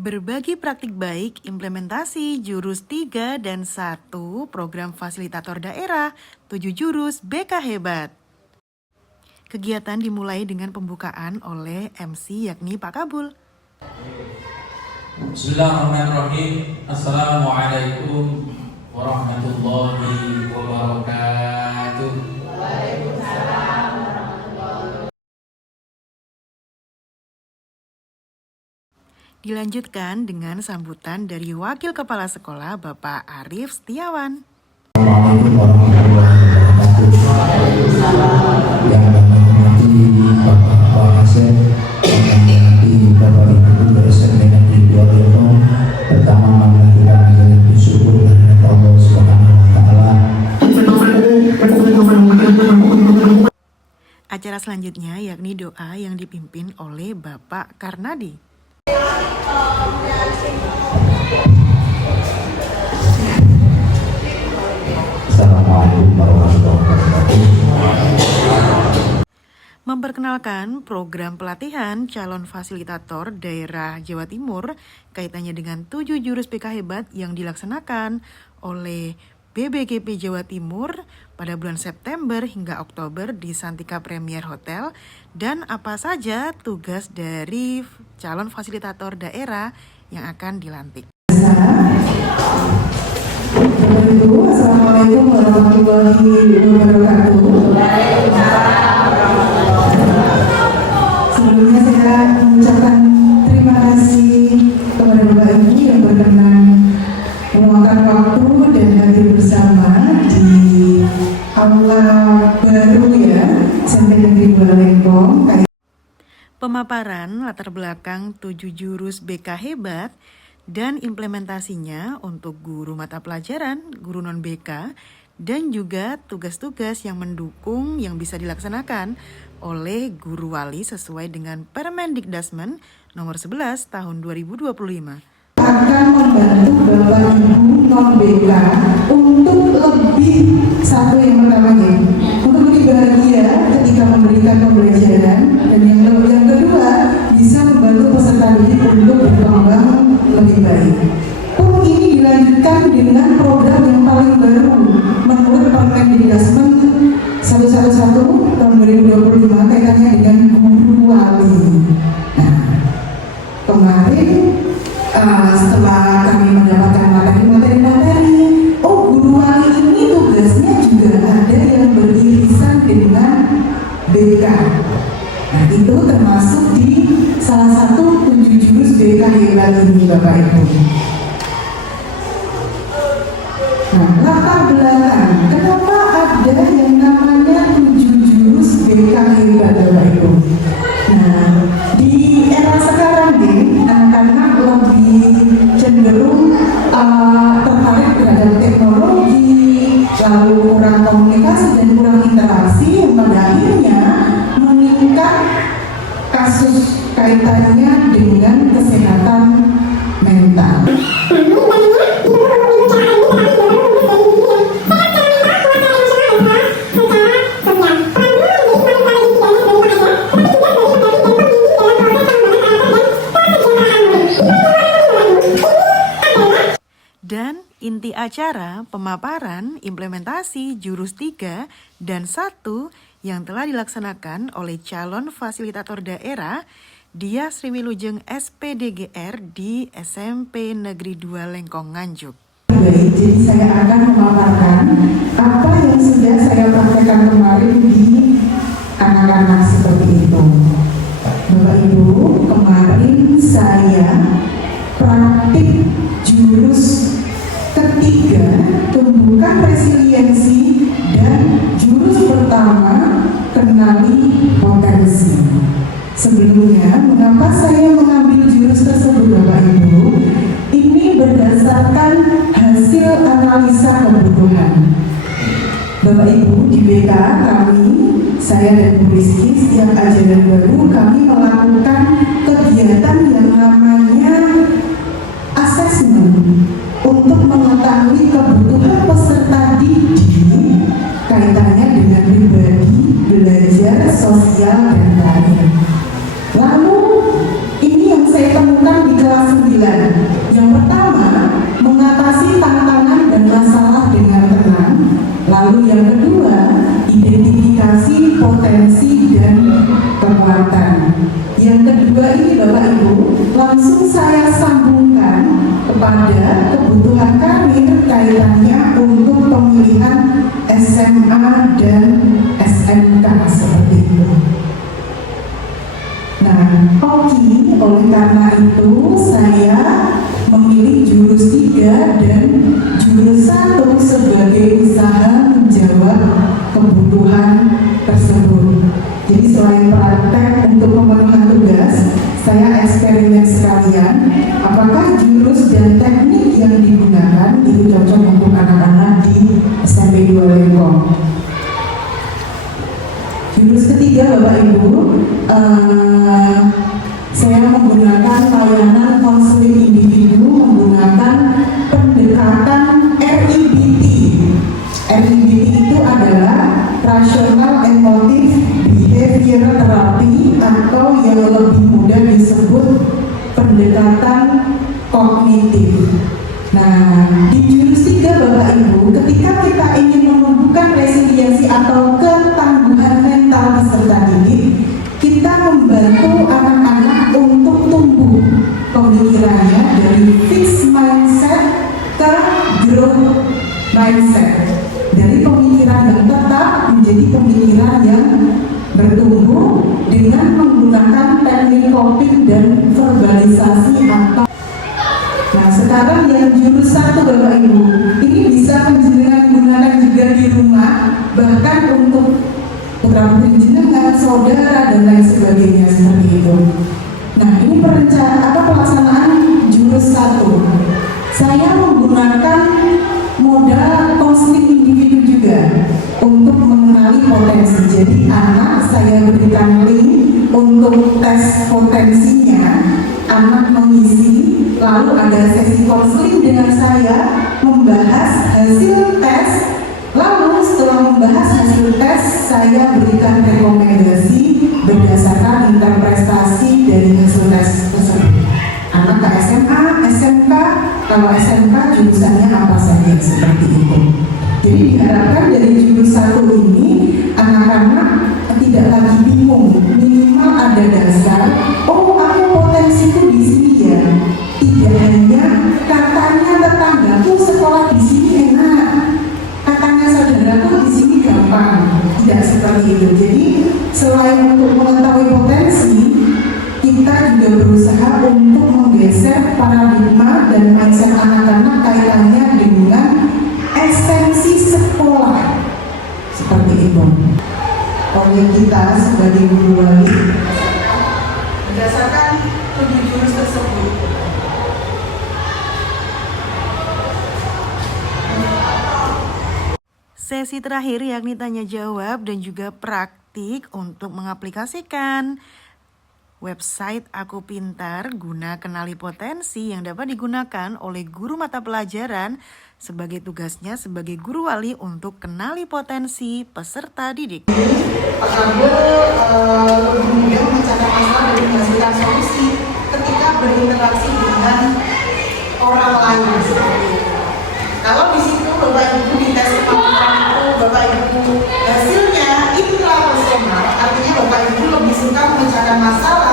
Berbagi praktik baik, implementasi jurus 3 dan 1 program fasilitator daerah 7 jurus BK Hebat. Kegiatan dimulai dengan pembukaan oleh MC yakni Pak Kabul. Bismillahirrahmanirrahim. Assalamualaikum warahmatullahi wabarakatuh. Waalaikumsalam. Dilanjutkan dengan sambutan dari Wakil Kepala Sekolah Bapak Arif Setiawan. Assalamualaikum warahmatullahi wabarakatuh. Yang kami hormati Bapak Asep, yang kami hormati Bapak Ibu dari SMP Negeri 2 Depok. Pertama, marilah kita mengucapkan bersyukur kepada Allah Subhanahu wa Ta'ala. Acara selanjutnya yakni doa yang dipimpin oleh Bapak Karnadi. Assalamualaikum warahmatullahi wabarakatuh. Memperkenalkan program pelatihan calon fasilitator daerah Jawa Timur kaitannya dengan 7 jurus BK Hebat yang dilaksanakan oleh BBGP Jawa Timur pada bulan September hingga Oktober di Santika Premier Hotel, dan apa saja tugas dari calon fasilitator daerah yang akan dilantik. Assalamualaikum warahmatullahi wabarakatuh. Sebelumnya saya mengucapkan terima kasih kepada Bapak Ibu yang berkenan meluangkan waktu dan hadir bersama di aula baru SMP Negeri 2 Lengkong. Pemaparan latar belakang 7 jurus BK Hebat dan implementasinya untuk guru mata pelajaran, guru non-BK, dan juga tugas-tugas yang mendukung yang bisa dilaksanakan oleh guru wali sesuai dengan Permendikdasmen nomor 11 tahun 2025. Akan membantu Bapak Ibu non-BK untuk lebih, satu yang pertamanya, untuk lebih bahagia ketika memberikan pembelajaran, dan yang kedua bisa membantu peserta didik untuk berkembang lebih baik. Pun ini dilanjutkan dengan program yang paling baru menurut Permendikdasmen 111 tahun 2025 kaitannya dengan guru wali. Nah, kemarin setelah kami mendapatkan materi-materi, guru wali ini tugasnya juga ada yang beririsan dengan BK. Nah, itu termasuk di salah satu 7 jurus BK Hebat ini, Bapak Ibu. Nah, latar belakang kenapa ada yang namanya 7 jurus BK Hebat, Bapak Ibu? Nah, di era sekarang nih, anak-anak lebih cenderung tertarik terhadap teknologi, lalu kurang komunikasi dan kurang interaksi, yang pada akhirnya meningkat kasus kaitannya dengan kesehatan mental. Dan inti acara pemaparan implementasi jurus 3 dan 1 yang telah dilaksanakan oleh calon fasilitator daerah Dia Sriwilujeng SPDGR di SMP Negeri 2 Lengkong Nganjuk. Baik, jadi saya akan memaparkan apa yang sudah saya praktekkan kemarin di anak-anak seperti itu. Bapak Ibu, kemarin saya praktik jurus ketiga, tumbuhkan resiliensi, dan jurus pertama, kenali potensi. Sebelumnya, mengapa saya mengambil jurus tersebut, Bapak Ibu? Ini berdasarkan hasil analisa kebutuhan. Bapak Ibu, di BK kami, saya dan Bu Rizky, setiap ajaran baru kami melakukan kegiatan yang namanya asesmen untuk mengetahui kebutuhan peserta didik kaitannya dengan pribadi, belajar, sosial, dan karir. Lalu ini yang saya temukan di kelas 9. apakah jurus dan teknik yang digunakan itu cocok untuk anak-anak di SMP 2 Lempong. Jurus ketiga Bapak Ibu, saya menggunakan layanan konseling individu menggunakan pendekatan REBT. REBT itu adalah Rational Emotive Behavioral Therapy atau yang lebih mudah disebut pendekatan kognitif. Nah, di jurus 3 Bapak Ibu, ketika kita ingin menumbuhkan resiliensi atau ketangguhan mental peserta didik, kita membantu anak-anak untuk tumbuh pemikirannya dari fixed mindset ke growth mindset. Dari pemikiran yang tetap menjadi pemikiran yang bertumbuh dengan menggunakan teknik coping dan verbalisasi atau. Nah, sekarang yang jurus 1 Bapak Ibu, ini bisa penjenengan gunakan juga di rumah, bahkan untuk putra-putri jenengan, saudara dan lain sebagainya seperti itu. Nah, ini pelaksanaan jurus 1. Saya menggunakan modal konseling individu juga untuk mengenali potensi. Jadi anak saya berikan link untuk tes potensinya, anak mengisi, lalu ada sesi konseling dengan saya membahas hasil tes. Lalu setelah membahas hasil tes, saya berikan rekomendasi berdasarkan interpretasi dari hasil tes tersebut. Anak ke SMA, SMK, kalau SMK jurusannya apa saja seperti itu. Jadi diharapkan dari jurus 1 ini anak-anak tidak lagi bingung, minimal ada dasar. Oh, aku potensiku di sini ya. Tidak hanya katanya tetanggaku sekolah di sini enak, katanya saudaraku di sini gampang. Tidak seperti itu. Jadi selain untuk mengetahui potensi, kita juga berusaha untuk menggeser paradigma dan mindset anak-anak kaitannya dengan esensi sekolah seperti itu. Oleh kita sebagai guru wali, berdasarkan 7 jurus tersebut, Sesi terakhir yakni tanya jawab dan juga praktik untuk mengaplikasikan website Aku Pintar guna kenali potensi yang dapat digunakan oleh guru mata pelajaran sebagai tugasnya sebagai guru wali untuk kenali potensi peserta didik. Agar lebih mudah memecahkan masalah dan menghasilkan solusi ketika berinteraksi dengan orang lain seperti itu. Kalau di situ Bapak Ibu di tes kemampuan itu Bapak Ibu hasilnya intrapersonal, artinya Bapak Ibu lebih suka memecahkan masalah